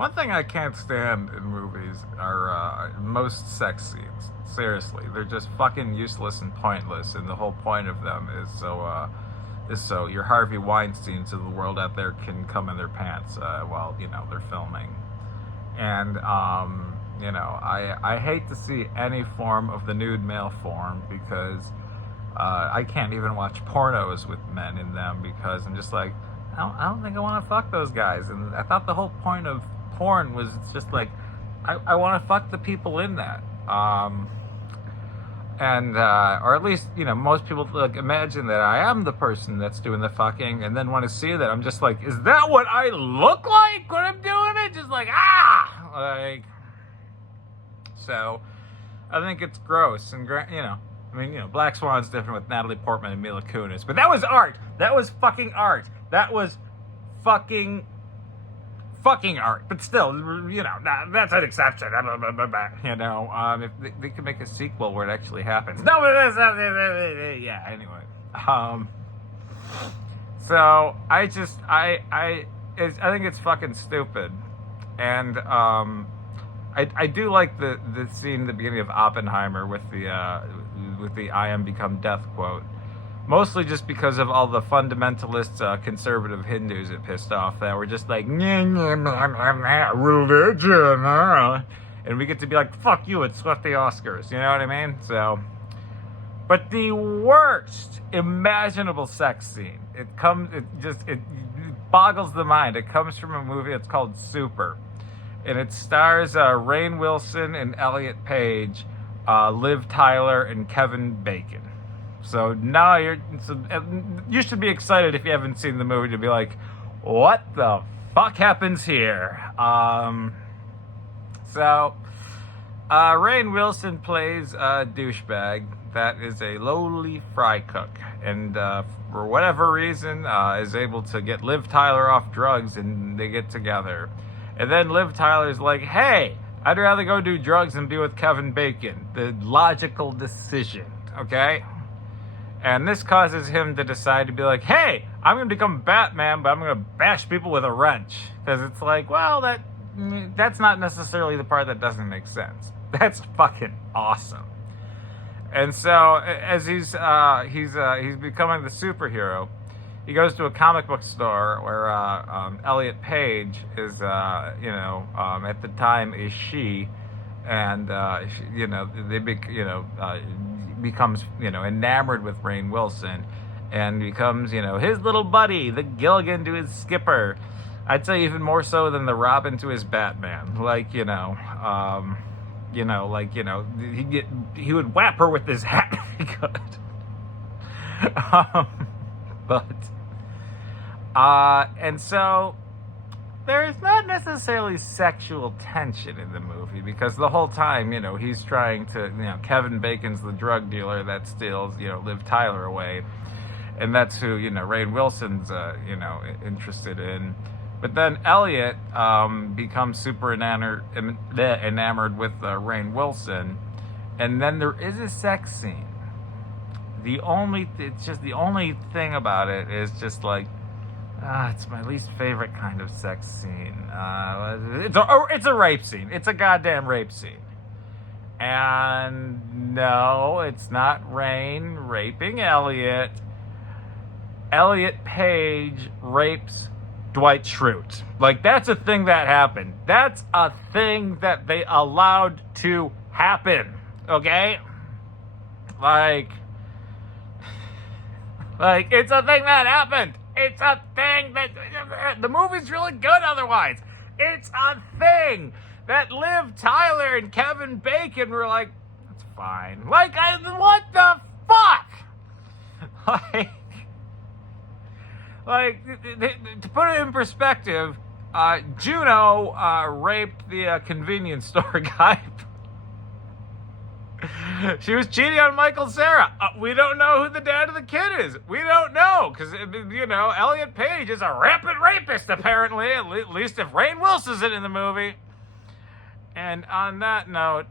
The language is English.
One thing I can't stand in movies are most sex scenes. Seriously, they're just fucking useless and pointless, and the whole point of them is so your Harvey Weinsteins of the world out there can come in their pants while they're filming. And I hate to see any form of the nude male form because I can't even watch pornos with men in them because I'm just like, I don't think I want to fuck those guys. And I thought the whole point of porn was just like, I want to fuck the people in that. Or at least, most people like imagine that I am the person that's doing the fucking and then want to see that. I'm just like, is that what I look like when I'm doing it? Just like, so I think it's gross. And, Black Swan's different with Natalie Portman and Mila Kunis. But that was art. That was fucking art. That was fucking art. But still, that's an exception. If they could make a sequel where it actually happens. No, but that's not. Yeah, anyway. So I think it's fucking stupid. And, I do like the scene at the beginning of Oppenheimer with the I am become death quote. Mostly just because of all the fundamentalist conservative Hindus that pissed off that were just like, I'm religion, and we get to be like, fuck you, it swept the Oscars, you know what I mean? So, but the worst imaginable sex scene, it boggles the mind. It comes from a movie, it's called Super, and it stars Rainn Wilson and Elliot Page, Liv Tyler, and Kevin Bacon. So now you should be excited if you haven't seen the movie to be like, what the fuck happens here? Rainn Wilson plays a douchebag that is a lowly fry cook, and for whatever reason is able to get Liv Tyler off drugs, and they get together. And then Liv Tyler's like, hey, I'd rather go do drugs than be with Kevin Bacon. The logical decision, okay? And this causes him to decide to be like, hey, I'm going to become Batman, but I'm going to bash people with a wrench. Because it's like, well, that's not necessarily the part that doesn't make sense. That's fucking awesome. And so, as he's becoming the superhero, he goes to a comic book store where Elliot Page is, at the time a she, and becomes enamored with Rainn Wilson, and becomes his little buddy, the Gilligan to his Skipper. I'd say even more so than the Robin to his Batman. He would whap her with his hat if he could. And so there's not necessarily sexual tension in the movie because the whole time, he's trying to, Kevin Bacon's the drug dealer that steals, Liv Tyler away. And that's who, Rainn Wilson's, interested in. But then Elliot becomes super enamored with Rainn Wilson. And then there is a sex scene. The only thing about it is just like, it's my least favorite kind of sex scene. It's a rape scene. It's a goddamn rape scene. And no, it's not Rainn raping Elliot. Elliot Page rapes Dwight Schrute. Like, that's a thing that happened. That's a thing that they allowed to happen. Okay? Like, it's a thing that happened. It's a thing that... The movie's really good otherwise. It's a thing that Liv Tyler and Kevin Bacon were like, that's fine. Like, what the fuck? To put it in perspective, Juno raped the convenience store guy. She was cheating on Michael Cera. We don't know who the dad of the kid is. We don't know, because, Elliot Page is a rampant rapist, apparently, at least if Rainn Wilson's in the movie. And on that note,